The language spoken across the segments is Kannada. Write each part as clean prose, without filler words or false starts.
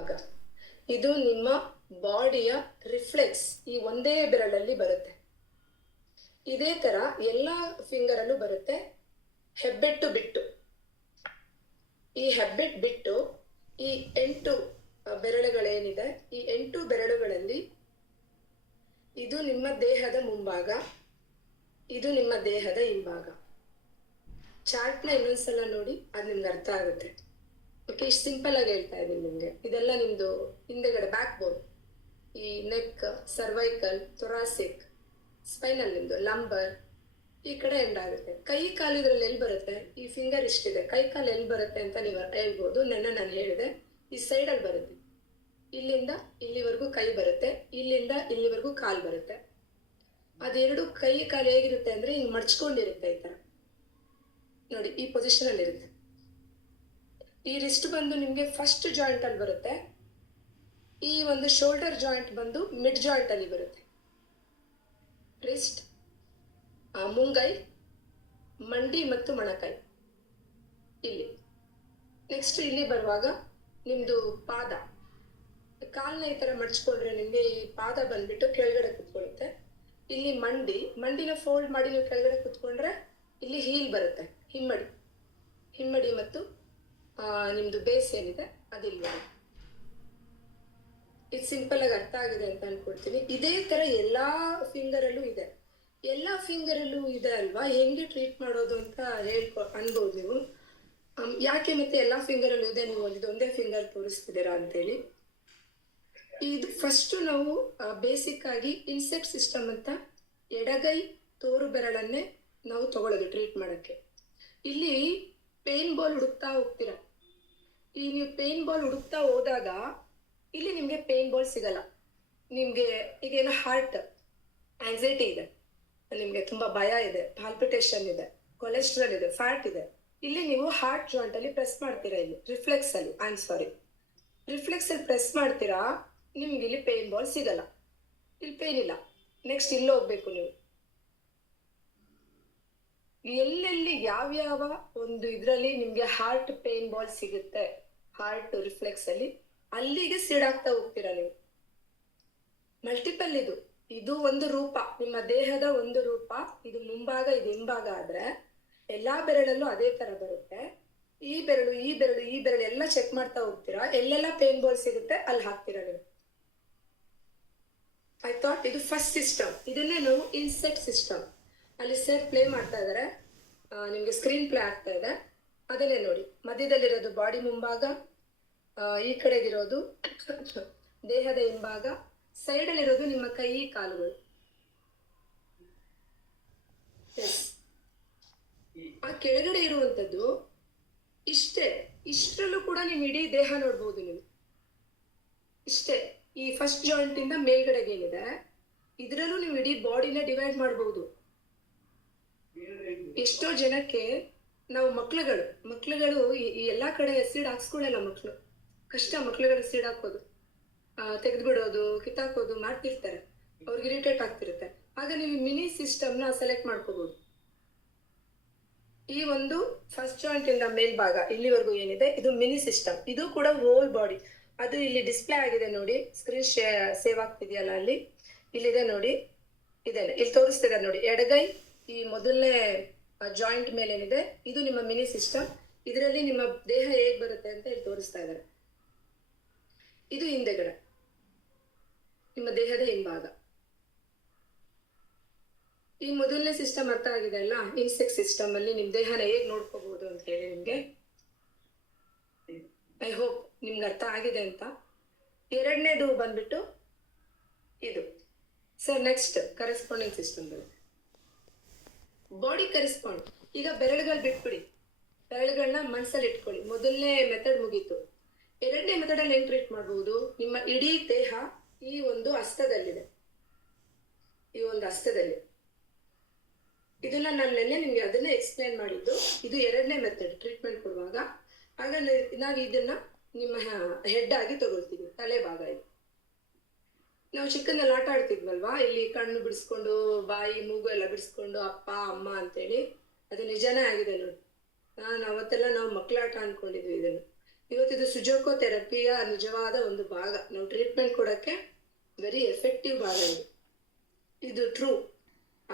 ಭಾಗ. ಇದು ನಿಮ್ಮ ಬಾಡಿಯ ರಿಫ್ಲೆಕ್ಸ್ ಈ ಒಂದೇ ಬೆರಳಲ್ಲಿ ಬರುತ್ತೆ. ಇದೇ ತರ ಎಲ್ಲ ಫಿಂಗರಲ್ಲೂ ಬರುತ್ತೆ, ಹೆಬ್ಬೆಟ್ಟು ಬಿಟ್ಟು. ಈ ಹೆಬ್ಬೆಟ್ಟು ಬಿಟ್ಟು ಈ 8 ಬೆರಳುಗಳೇನಿದೆ, ಈ 8 ಬೆರಳುಗಳಲ್ಲಿ ಇದು ನಿಮ್ಮ ದೇಹದ ಮುಂಭಾಗ, ಇದು ನಿಮ್ಮ ದೇಹದ ಹಿಂಭಾಗ. ಚಾರ್ಟ್ನ ಇನ್ನೊಂದ್ಸಲ ನೋಡಿ, ಅದು ನಿಮ್ಗೆ ಅರ್ಥ ಆಗುತ್ತೆ. ಓಕೆ, ಇಷ್ಟು ಸಿಂಪಲ್ ಆಗಿ ಹೇಳ್ತಾ ಇದ್ದೀನಿ ನಿಮ್ಗೆ. ಇದೆಲ್ಲ ನಿಮ್ದು ಹಿಂದೆಗಡೆ ಬ್ಯಾಕ್ ಬೋನ್, ಈ ನೆಕ್, ಸರ್ವೈಕಲ್, ಥೊರಾಸಿಕ್, ಸ್ಪೈನಲ್, ನಿಮ್ದು ಲಂಬರ್ ಈ ಕಡೆ ಎಂಡ್ ಆಗುತ್ತೆ. ಕೈ ಕಾಲು ಇದ್ರಲ್ಲಿ ಎಲ್ಲಿ ಬರುತ್ತೆ? ಈ ಫಿಂಗರ್ ಇಷ್ಟಿದೆ, ಕೈ ಕಾಲು ಎಲ್ಲಿ ಬರುತ್ತೆ ಅಂತ ನೀವು ಹೇಳ್ಬೋದು. ನಾನು ಹೇಳಿದೆ, ಈ ಸೈಡಲ್ಲಿ ಬರುತ್ತೆ. ಇಲ್ಲಿಂದ ಇಲ್ಲಿವರೆಗೂ ಕೈ ಬರುತ್ತೆ, ಇಲ್ಲಿಂದ ಇಲ್ಲಿವರೆಗೂ ಕಾಲು ಬರುತ್ತೆ. ಅದೆರಡು ಕೈ ಕಾಲು ಹೇಗಿರುತ್ತೆ ಅಂದ್ರೆ ಹಿಂಗ್ ಮಡ್ಚ್ಕೊಂಡಿರುತ್ತೆ ಈ ತರ ನೋಡಿ, ಈ ಪೊಸಿಷನ್ ಅಲ್ಲಿ ಇರುತ್ತೆ. ಈ ರಿಸ್ಟ್ ಬಂದು ನಿಮ್ಗೆ ಫಸ್ಟ್ ಜಾಯಿಂಟ್ ಅಲ್ಲಿ ಬರುತ್ತೆ. ಈ ಒಂದು ಶೋಲ್ಡರ್ ಜಾಯಿಂಟ್ ಬಂದು ಮಿಡ್ ಜಾಯಿಂಟ್ ಅಲ್ಲಿ ಬರುತ್ತೆ. ರಿಸ್ಟ್, ಮುಂಗೈ, ಮಂಡಿ ಮತ್ತು ಮೊಣಕೈ ಇಲ್ಲಿ. ನೆಕ್ಸ್ಟ್ ಇಲ್ಲಿ ಬರುವಾಗ ನಿಮ್ದು ಪಾದ, ಕಾಲ್ನ ಈ ತರ ಮಡ್ಚ್ಕೊಂಡ್ರೆ ನಿಮ್ಗೆ ಈ ಪಾದ ಬಂದ್ಬಿಟ್ಟು ಕೆಳಗಡೆ ಕುತ್ಕೊಳ್ಳುತ್ತೆ. ಇಲ್ಲಿ ಮಂಡಿನ ಫೋಲ್ಡ್ ಮಾಡಿ ನೀವು ಕೆಳಗಡೆ ಕುತ್ಕೊಂಡ್ರೆ ಇಲ್ಲಿ ಹೀಲ್ ಬರುತ್ತೆ, ಹಿಮ್ಮಡಿ ಮತ್ತು ನಿಮ್ದು ಬೇಸ್ ಏನಿದೆ ಅದಿಲ್ಲ. ಇದು ಸಿಂಪಲ್ ಆಗಿ ಅರ್ಥ ಆಗಿದೆ ಅಂತ ಅನ್ಕೊಳ್ತೀನಿ. ಇದೇ ತರ ಎಲ್ಲಾ ಫಿಂಗರಲ್ಲೂ ಇದೆ, ಎಲ್ಲಾ ಫಿಂಗರಲ್ಲೂ ಇದೆ ಅಲ್ವಾ, ಹೆಂಗೆ ಟ್ರೀಟ್ ಮಾಡೋದು ಅಂತ ಅನ್ಬೋದು ನೀವು. ಯಾಕೆ ಮತ್ತೆ ಎಲ್ಲಾ ಫಿಂಗರಲ್ಲೂ ಇದೆ, ನೀವು ಒಂದೇ ಫಿಂಗರ್ ತೋರಿಸ್ತಿದ್ದೀರಾ ಅಂತೇಳಿ. ಇದು ಫಸ್ಟ್ ನಾವು ಬೇಸಿಕ್ ಆಗಿ ಇನ್ಸೆಕ್ಟ್ ಸಿಸ್ಟಮ್ ಅಂತ ಎಡಗೈ ತೋರು ಬೆರಳನ್ನೇ ನಾವು ತಗೊಳ್ಳೋದು ಟ್ರೀಟ್ ಮಾಡಕ್ಕೆ. ಇಲ್ಲಿ ಪೇನ್ ಬಾಲ್ ಹುಡುಕ್ತಾ ಹೋಗ್ತೀರಾ. ಈ ನೀವು ಪೇನ್ ಬಾಲ್ ಹುಡುಕ್ತಾ ಹೋದಾಗ ಇಲ್ಲಿ ನಿಮ್ಗೆ ಪೇನ್ ಬಾಲ್ ಸಿಗಲ್ಲ. ನಿಮ್ಗೆ ಈಗೇನೋ ಹಾರ್ಟ್ ಆಂಗ್ಸೈಟಿ ಇದೆ, ನಿಮ್ಗೆ ತುಂಬಾ ಭಯ ಇದೆ, ಪಾಲ್ಪಿಟೇಷನ್ ಇದೆ, ಕೊಲೆಸ್ಟ್ರಾಲ್ ಇದೆ, ಫ್ಯಾಟ್ ಇದೆ. ಇಲ್ಲಿ ನೀವು ಹಾರ್ಟ್ ಜಾಯಿಂಟ್ ಅಲ್ಲಿ ಪ್ರೆಸ್ ಮಾಡ್ತೀರಾ, ಇಲ್ಲಿ ರಿಫ್ಲೆಕ್ಸ್ ಅಲ್ಲಿ ರಿಫ್ಲೆಕ್ಸ್ ಅಲ್ಲಿ ಪ್ರೆಸ್ ಮಾಡ್ತೀರಾ, ನಿಮ್ಗೆ ಇಲ್ಲಿ ಪೇನ್ ಬಾಲ್ ಸಿಗಲ್ಲ, ಇಲ್ಲಿ ಪೇನ್ ಇಲ್ಲ. ನೆಕ್ಸ್ಟ್ ಇಲ್ಲಿ ಹೋಗ್ಬೇಕು ನೀವು, ಎಲ್ಲೆಲ್ಲಿ ಯಾವ್ಯಾವ ಒಂದು ಇದ್ರಲ್ಲಿ ನಿಮ್ಗೆ ಹಾರ್ಟ್ ಪೇನ್ ಬಾಲ್ ಸಿಗುತ್ತೆ, ಹಾರ್ಟ್ ರಿಫ್ಲೆಕ್ಸ್ ಅಲ್ಲಿ, ಅಲ್ಲಿಗೆ ಸಿಡಾಗ್ತಾ ಹೋಗ್ತೀರಾ ನೀವು. ಮಲ್ಟಿಪಲ್ ಇದು ಒಂದು ರೂಪ, ನಿಮ್ಮ ದೇಹದ ಒಂದು ರೂಪ. ಇದು ಮುಂಭಾಗ, ಇದು ಹಿಂಭಾಗ ಆದ್ರೆ ಎಲ್ಲಾ ಬೆರಳಲ್ಲೂ ಅದೇ ತರ ಬರುತ್ತೆ. ಈ ಬೆರಳು ಎಲ್ಲ ಚೆಕ್ ಮಾಡ್ತಾ ಹೋಗ್ತೀರಾ, ಎಲ್ಲೆಲ್ಲ ಪೇನ್ ಬಾಲ್ ಸಿಗುತ್ತೆ ಅಲ್ಲಿ ಹಾಕ್ತೀರಾ ನೀವು. ಐ ಥಾಟ್ ಇದು ಫಸ್ಟ್ ಸಿಸ್ಟಮ್, ಇದನ್ನೇ ನಾವು ಇನ್ಸೆಕ್ಟ್ ಸಿಸ್ಟಮ್. ಅಲ್ಲಿ ಸರ್ ಪ್ಲೇ ಮಾಡ್ತಾ ಇದಾರೆ, ನಿಮ್ಗೆ ಸ್ಕ್ರೀನ್ ಪ್ಲೇ ಆಗ್ತಾ ಇದೆ, ಅದನ್ನೇ ನೋಡಿ. ಮಧ್ಯದಲ್ಲಿರೋದು ಬಾಡಿ ಮುಂಭಾಗ, ಈ ಕಡೆಗಿರೋದು ದೇಹದ ಹಿಂಭಾಗ, ಸೈಡ್ ಅಲ್ಲಿ ಇರೋದು ನಿಮ್ಮ ಕೈ ಕಾಲುಗಳು. ಆ ಕೆಳಗಡೆ ಇರುವಂತದ್ದು ಇಷ್ಟೇ. ಇಷ್ಟರಲ್ಲೂ ಕೂಡ ನೀವು ಇಡೀ ದೇಹ ನೋಡ್ಬೋದು ನೀವು. ಇಷ್ಟೇ, ಈ ಫಸ್ಟ್ ಜಾಯಿಂಟ್ ಇಂದ ಮೇಲ್ಗಡೆಗೆ ಏನಿದೆ ಇದ್ರಲ್ಲೂ ನೀವು ಇಡೀ ಬಾಡಿನ ಡಿವೈಡ್ ಮಾಡಬಹುದು. ಎಷ್ಟೋ ಜನಕ್ಕೆ ನಾವು ಮಕ್ಳುಗಳು ಈ ಎಲ್ಲಾ ಕಡೆ ಸೀಡ್ ಹಾಕ್ಸ್ಕೊಳ್ಳಲ್ಲ. ಕಷ್ಟ ಮಕ್ಳುಗಳು ಸೀಡ್ ಹಾಕೋದು, ತೆಗೆದು ಬಿಡೋದು, ಕಿತ್ತಾಕೋದು ಮಾಡ್ತಿರ್ತಾರೆ, ಅವ್ರಿಗೆ ಇರಿಟೇಟ್ ಆಗ್ತಿರುತ್ತೆ. ಆಗ ನೀವು ಮಿನಿ ಸಿಸ್ಟಮ್ನ ಸೆಲೆಕ್ಟ್ ಮಾಡ್ಕೋಬಹುದು. ಈ ಒಂದು ಫಸ್ಟ್ ಜಾಯಿಂಟ್ ಇಂದ ಮೇಲ್ಭಾಗ ಇಲ್ಲಿವರೆಗೂ ಏನಿದೆ ಇದು ಮಿನಿ ಸಿಸ್ಟಮ್. ಇದು ಕೂಡ ಹೋಲ್ ಬಾಡಿ. ಅದು ಇಲ್ಲಿ ಡಿಸ್ಪ್ಲೇ ಆಗಿದೆ ನೋಡಿ, ಸ್ಕ್ರೀನ್ ಸೇವ್ ಆಗ್ತಿದೆಯಲ್ಲ, ಅಲ್ಲಿ ಇಲ್ಲಿದೆ ನೋಡಿ, ಇದೇನೆ ಇಲ್ಲಿ ತೋರಿಸ್ತಿದ್ದಾರೆ ನೋಡಿ. ಎಡಗೈ ಈ ಮೊದಲನೇ ಜಾಯಿಂಟ್ ಮೇಲೆ ಏನಿದೆ ಇದು ನಿಮ್ಮ ಮಿನಿ ಸಿಸ್ಟಮ್. ಇದರಲ್ಲಿ ನಿಮ್ಮ ದೇಹ ಹೇಗ್ ಬರುತ್ತೆ ಅಂತ ಇಲ್ಲಿ ತೋರಿಸ್ತಾ ಇದ್ದಾರೆ. ಇದು ಹಿಂದೆಗಡೆ ನಿಮ್ಮ ದೇಹದ ಹಿಂಭಾಗ. ಈ ಮೊದಲನೇ ಸಿಸ್ಟಮ್ ಅರ್ಥ ಆಗಿದೆ ಅಲ್ಲ, ಇನ್ಸೆಕ್ಟ್ ಸಿಸ್ಟಮ್ ಅಲ್ಲಿ ನಿಮ್ ದೇಹನ ಹೇಗ್ ನೋಡ್ಕೋಬಹುದು ಅಂತ ಹೇಳಿ ನಿಮ್ಗೆ. ಐ ಹೋಪ್ ನಿಮ್ಗೆ ಅರ್ಥ ಆಗಿದೆ ಅಂತ. ಎರಡನೇದು ಬಂದ್ಬಿಟ್ಟು ಇದು ಸರ್. ನೆಕ್ಸ್ಟ್ ಕರೆಸ್ಪಾಂಡಿಂಗ್ ಸಿಸ್ಟಮ್ ಬರುತ್ತೆ, ಬಾಡಿ ಕರೆಸ್ಪಾಂಡ್. ಈಗ ಬೆರಳುಗಳು ಬಿಟ್ಬಿಡಿ, ಬೆರಳುಗಳನ್ನ ಮನಸ್ಸಲ್ಲಿ ಇಟ್ಕೊಳ್ಳಿ. ಮೊದಲನೇ ಮೆಥಡ್ ಮುಗೀತು. ಎರಡನೇ ಮೆಥಡ್ ಅಲ್ಲಿ ಏನ್ ಟ್ರೀಟ್ ಮಾಡಬಹುದು? ನಿಮ್ಮ ಇಡೀ ದೇಹ ಈ ಒಂದು ಹಸ್ತದಲ್ಲಿದೆ, ಈ ಒಂದು ಹಸ್ತದಲ್ಲಿ. ಇದನ್ನ ನಾನು ನೆನ್ನೆ ನಿಮ್ಗೆ ಅದನ್ನೇ ಎಕ್ಸ್ಪ್ಲೈನ್ ಮಾಡಿದ್ದು. ಇದು ಎರಡನೇ ಮೆಥಡ್ ಟ್ರೀಟ್ಮೆಂಟ್ ಕೊಡುವಾಗ. ಆಗ ನಾವು ಇದನ್ನ ನಿಮ್ಮ ಹೆಡ್ ಆಗಿ ತಗೊಳ್ತೀವಿ, ತಲೆ ಭಾಗ. ಇದು ನಾವು ಚಿಕ್ಕನಲ್ಲಿ ಆಟ ಆಡ್ತಿದ್ವಲ್ವಾ, ಇಲ್ಲಿ ಕಣ್ಣು ಬಿಡಿಸ್ಕೊಂಡು ಬಾಯಿ ಮೂಗು ಎಲ್ಲ ಬಿಡಿಸ್ಕೊಂಡು ಅಪ್ಪ ಅಮ್ಮ ಅಂತೇಳಿ. ಅದು ನಿಜಾನೇ ಆಗಿದೆ ನೋಡಿ. ಅವತ್ತೆಲ್ಲ ನಾವು ಮಕ್ಕಳಾಟ ಅನ್ಕೊಂಡಿದ್ವಿ ಇದನ್ನು. ಇವತ್ತಿದು ಸುಜೋಕೋ ಥೆರಪಿಯ ನಿಜವಾದ ಒಂದು ಭಾಗ. ನಾವು ಟ್ರೀಟ್ಮೆಂಟ್ ಕೊಡೋಕ್ಕೆ ವೆರಿ ಎಫೆಕ್ಟಿವ್ ಭಾಗ ಇದು ಟ್ರೂ.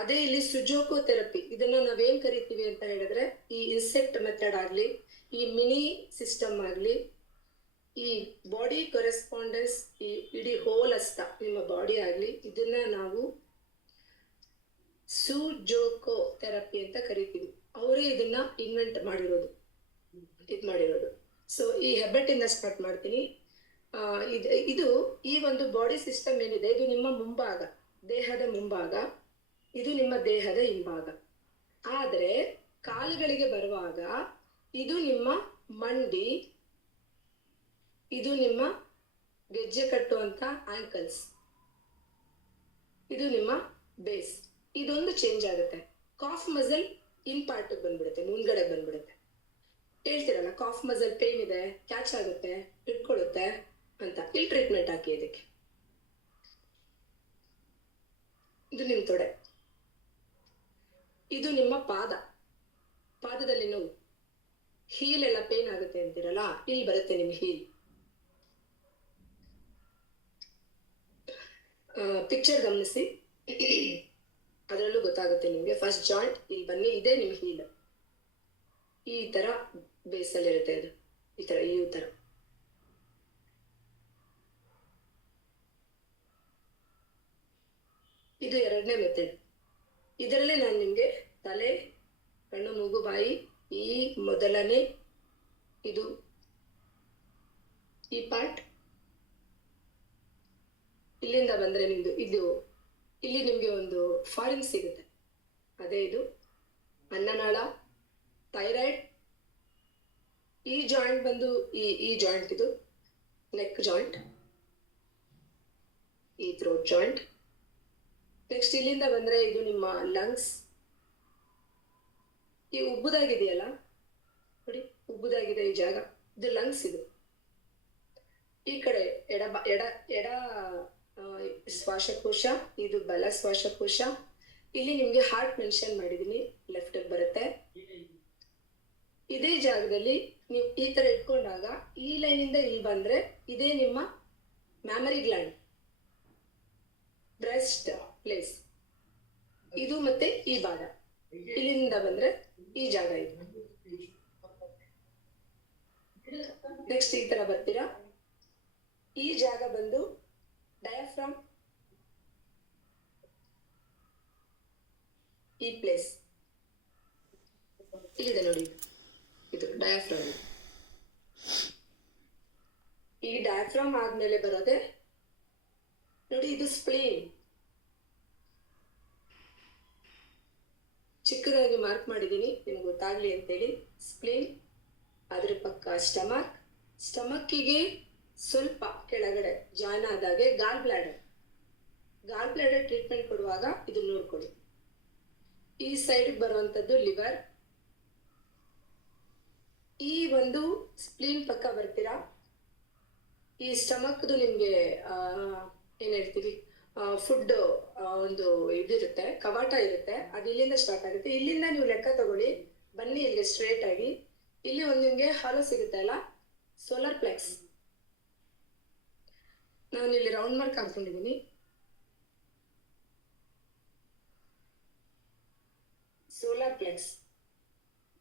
ಅದೇ ಇಲ್ಲಿ ಸುಜೋಕೋ ಥೆರಪಿ, ಇದನ್ನ ನಾವೇನ್ ಕರಿತೀವಿ ಅಂತ ಹೇಳಿದ್ರೆ, ಈ ಇನ್ಸೆಕ್ಟ್ ಮೆಥಡ್ ಆಗಲಿ, ಈ ಮಿನಿ ಸಿಸ್ಟಮ್ ಆಗಲಿ, ಈ ಬಾಡಿ ಕರೆಸ್ಪಾಂಡೆನ್ಸ್, ಈ ಇಡೀ ಹೋಲ್ ಅಸ್ತ ನಿಮ್ಮ ಬಾಡಿ ಆಗಲಿ, ಇದನ್ನ ನಾವು ಸುಜೋಕೋ ಥೆರಪಿ ಅಂತ ಕರಿತೀವಿ. ಅವರೇ ಇದನ್ನ ಇನ್ವೆಂಟ್ ಮಾಡಿರೋದು, ಸೊ ಈ ಹೆಬ್ಬೆಟ್ಟಿಂದ ಸ್ಟಾರ್ಟ್ ಮಾಡ್ತೀನಿ. ಇದು ಈ ಒಂದು ಬಾಡಿ ಸಿಸ್ಟಮ್ ಏನಿದೆ, ಇದು ನಿಮ್ಮ ಮುಂಭಾಗ, ದೇಹದ ಮುಂಭಾಗ, ಇದು ನಿಮ್ಮ ದೇಹದ ಹಿಂಭಾಗ. ಆದರೆ ಕಾಲುಗಳಿಗೆ ಬರುವಾಗ ಇದು ನಿಮ್ಮ ಮಂಡಿ, ಇದು ನಿಮ್ಮ ಗೆಜ್ಜೆ ಕಟ್ಟುವಂತ ಆಂಕಲ್ಸ್, ಇದು ನಿಮ್ಮ ಬೇಸ್. ಇದೊಂದು ಚೇಂಜ್ ಆಗುತ್ತೆ. ಕಾಫ್ ಮಸಲ್ ಇನ್ ಪಾರ್ಟ್ ಬಂದ್ಬಿಡುತ್ತೆ, ಮುಂದ್ಗಡೆ ಬಂದ್ಬಿಡುತ್ತೆ. ಹೇಳ್ತಿರಲ್ಲ, ಕಾಫ್ ಮಸಲ್ ಪೇನ್ ಇದೆ, ಕ್ಯಾಚ್ ಆಗುತ್ತೆ, ಇಟ್ಕೊಳ್ಳುತ್ತೆ ಅಂತ. ಇಲ್ಲಿ ಟ್ರೀಟ್ಮೆಂಟ್ ಹಾಕಿ ಇದಕ್ಕೆ. ಇದು ನಿಮ್ ತೊಡೆ, ಇದು ನಿಮ್ಮ ಪಾದದಲ್ಲಿ ನೋವು, ಹೀಲ್ ಎಲ್ಲ ಪೇನ್ ಆಗುತ್ತೆ ಅಂತಿರಲ್ಲ, ಇಲ್ಲಿ ಬರುತ್ತೆ ನಿಮ್ ಹೀಲ್. ಪಿಕ್ಚರ್ ಗಮನಿಸಿ, ಅದರಲ್ಲೂ ಗೊತ್ತಾಗುತ್ತೆ ನಿಮ್ಗೆ. ಫಸ್ಟ್ ಜಾಯಿಂಟ್ ಇಲ್ಲಿ ಬನ್ನಿ, ಇದೇ ನಿಮ್ ಹೀಲ್. ಈ ತರ ಬೇಸಲ್ಲಿ ಇರುತ್ತೆ, ಅದು ಈ ತರ. ಇದು ಎರಡನೇ ಮೆಥಡ್. ಇದರಲ್ಲೇ ನಾನು ನಿಮ್ಗೆ ತಲೆ, ಕಣ್ಣು, ಮೂಗು, ಬಾಯಿ, ಈ ಮೊದಲನೇ ಇದು ಈ ಪಾರ್ಟ್, ಇಲ್ಲಿಂದ ಬಂದ್ರೆ ನಿಮ್ದು ಇದು, ಇಲ್ಲಿ ನಿಮ್ಗೆ ಒಂದು ಫಾರಿಂಗ್ ಸಿಗುತ್ತೆ, ಅದೇ ಇದು ಅನ್ನನಾಳ, ಥೈರಾಯ್ಡ್. ಈ ಜಾಯಿಂಟ್ ಬಂದು ಈ ಜಾಯಿಂಟ್, ಇದು ನೆಕ್ ಜಾಯಿಂಟ್, ಈ ಥ್ರೋಟ್ ಜಾಯಿಂಟ್. ನೆಕ್ಸ್ಟ್ ಇಲ್ಲಿಂದ ಬಂದ್ರೆ ಇದು ನಿಮ್ಮ ಲಂಗ್ಸ್. ಈ ಉಬ್ಬುದಾಗಿದೆಯಲ್ಲ ನೋಡಿ, ಉಬ್ಬುದಾಗಿದೆ ಈ ಜಾಗ, ಇದು ಲಂಗ್ಸ್. ಇದು ಈ ಕಡೆ ಎಡ ಶ್ವಾಸಕೋಶ, ಇದು ಬಲ ಶ್ವಾಸಕೋಶ. ಇಲ್ಲಿ ನಿಮ್ಗೆ ಹಾರ್ಟ್ ಮೆನ್ಷನ್ ಮಾಡಿದೀನಿ, ಲೆಫ್ಟ್ ಬರುತ್ತೆ. ಇದೇ ಜಾಗದಲ್ಲಿ ನೀವು ಈ ತರ ಇಟ್ಕೊಂಡಾಗ ಈ ಲೈನ್ ಇಂದ ಇಲ್ಲಿ ಬಂದ್ರೆ ಇದೇ ನಿಮ್ಮ ಮ್ಯಾಮರಿ ಗ್ಲ್ಯಾಂಡ್, ಬ್ರೆಸ್ಟ್ ಪ್ಲೇಸ್. ಇದು ಮತ್ತೆ ಈ ಭಾಗ, ಇಲ್ಲಿಂದ ಬಂದ್ರೆ ಈ ಜಾಗ ಇದು. ನೆಕ್ಸ್ಟ್ ಈ ತರ ಬರ್ತೀರಾ, ಈ ಜಾಗ ಬಂದು ಡಯಾಫ್ರಾಮ್, ಈ ಪ್ಲೇಸ್ ಇಲ್ಲಿದೆ ನೋಡಿ, ಇದು ಡಯಾಫ್ರಾಮ್. ಈ ಡಯಾಫ್ರಾಮ್ ಆದ್ಮೇಲೆ ಬರೋದೆ ನೋಡಿ, ಇದು ಸ್ಪ್ಲೀನ್. ಚಿಕ್ಕದಾಗಿ ಮಾರ್ಕ್ ಮಾಡಿದೀನಿ ನಿಮ್ಗೆ ಗೊತ್ತಾಗ್ಲಿ ಅಂತೇಳಿ. ಸ್ಪ್ಲೀನ್, ಅದ್ರ ಪಕ್ಕ ಸ್ಟಮಕ್ಕಿಗೆ ಸ್ವಲ್ಪ ಕೆಳಗಡೆ ಜಾಯ್ನ್ ಆದಾಗೆ ಗಾಲ್ ಬ್ಲಾಡರ್ ಟ್ರೀಟ್ಮೆಂಟ್ ಕೊಡುವಾಗ ಇದು ನೋಡ್ಕೊಳ್ಳಿ. ಈ ಸೈಡ್ ಬರುವಂತದ್ದು ಲಿವರ್. ಈ ಒಂದು ಸ್ಪ್ಲೀನ್ ಪಕ್ಕ ಬರ್ತೀರಾ, ಈ ಸ್ಟಮಕ್ದು ನಿಮ್ಗೆ ಏನ್ ಹೇಳ್ತೀವಿ, ಫುಡ್ ಒಂದು ಇದಿರುತ್ತೆ, ಕವಾಟ ಇರುತ್ತೆ, ಅದು ಇಲ್ಲಿಂದ ಸ್ಟಾರ್ಟ್ ಆಗುತ್ತೆ. ಇಲ್ಲಿಂದ ನೀವು ಲೆಕ್ಕ ತಗೊಳ್ಳಿ, ಬನ್ನಿ ಇಲ್ಲಿಗೆ ಸ್ಟ್ರೇಟ್ ಆಗಿ. ಇಲ್ಲಿ ಒಂದು ನಿಮ್ಗೆ ಹಾಲೋ ಸಿಗುತ್ತೆ ಅಲ್ಲ, ಸೋಲಾರ್ ಪ್ಲೆಕ್ಸ್. ನಾನು ಇಲ್ಲಿ ರೌಂಡ್ ಮಾರ್ಕ್ ಹಾಕೊಂಡಿದ್ದೀನಿ. ಸೋಲಾರ್ ಪ್ಲೆಕ್ಸ್,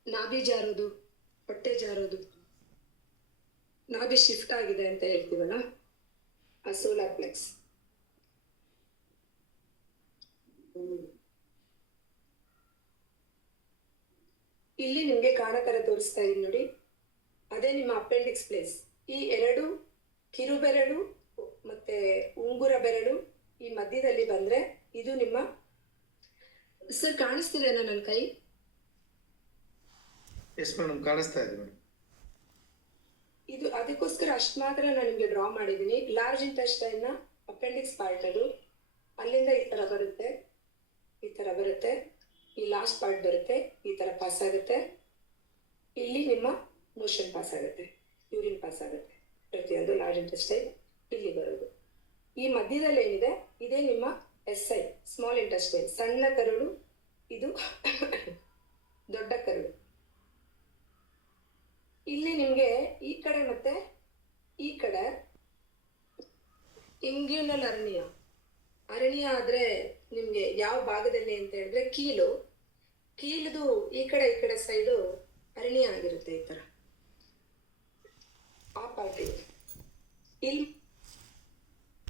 ನಾಭಿ ಜಾರೋದು, ಹೊಟ್ಟೆ ಜಾರೋದು, ನಾಭಿ ಶಿಫ್ಟ್ ಆಗಿದೆ ಅಂತ ಹೇಳ್ತೀವಲ್ಲ, ಆ ಸೋಲಾರ್ ಪ್ಲೆಕ್ಸ್. ಇಲ್ಲಿ ನಿಮ್ಗೆ ಕಾಣತರ ತೋರಿಸ್ತಾ ಇದೀನಿ ನೋಡಿ, ಅದೇ ನಿಮ್ಮ ಅಪೆಂಡಿಕ್ಸ್ ಪ್ಲೇಸ್. ಈ ಎರಡು ಕಿರುಬೆರಳು ಮತ್ತೆ ಉಂಗುರ ಬೆರಳು ಈ ಮಧ್ಯದಲ್ಲಿ ಬಂದ್ರೆ ಇದು ನಿಮ್ಮ, ಸರ್ ಕಾಣಿಸ್ತಿದೆನಾ ನನ್ನ ಕೈ? ಎಸ್ ಮೇಡಮ್, ಕಾಣಿಸ್ತಾ ಇದೆ ಮೇಡಮ್. ಇದು ಅದಕ್ಕೋಸ್ಕರ ಅಷ್ಟು ಮಾತ್ರ ನಾನು ನಿಮ್ಗೆ ಡ್ರಾ ಮಾಡಿದೀನಿ. ಲಾರ್ಜ್ ಇಂಟೆಸ್ಟೈನ್ ಅಪೆಂಡಿಕ್ಸ್ ಪಾರ್ಟ್, ಅದು ಅಲ್ಲಿಂದ ಈ ತರ ಬರುತ್ತೆ, ಈ ತರ ಬರುತ್ತೆ, ಈ ಲಾಸ್ಟ್ ಪಾರ್ಟ್ ಬರುತ್ತೆ, ಈ ತರ ಪಾಸ್ ಆಗುತ್ತೆ. ಇಲ್ಲಿ ನಿಮ್ಮ ಮೋಷನ್ ಪಾಸ್ ಆಗುತ್ತೆ, ಯೂರಿನ್ ಪಾಸ್ ಆಗುತ್ತೆ, ಪ್ರತಿಯೊಂದು ಲಾರ್ಜ್ ಇಂಟೆಸ್ಟೈನ್ ಇಲ್ಲಿ ಬರೋದು. ಈ ಮಧ್ಯದಲ್ಲಿ ಏನಿದೆ ಇದೇ ನಿಮ್ಮ SI, ಸ್ಮಾಲ್ ಇಂಟೆಸ್ಟೈನ್, ಸಣ್ಣ ಕರಳು, ಇದು ದೊಡ್ಡ ಕರಳು. ಇಲ್ಲಿ ನಿಮ್ಗೆ ಈ ಕಡೆ ಮತ್ತೆ ಈ ಕಡೆ ಇಂಗ್ಯುನಲ್ ಅರಣ್ಯ ಆದ್ರೆ ನಿಮ್ಗೆ ಯಾವ ಭಾಗದಲ್ಲಿ ಅಂತ ಹೇಳಿದ್ರೆ ಕೀಲದು ಈ ಕಡೆ ಸೈಡು ಅರಣ್ಯ ಆಗಿರುತ್ತೆ ಈ ತರ ಆ ಪಾರ್ಟಿ ಇಲ್ಲಿ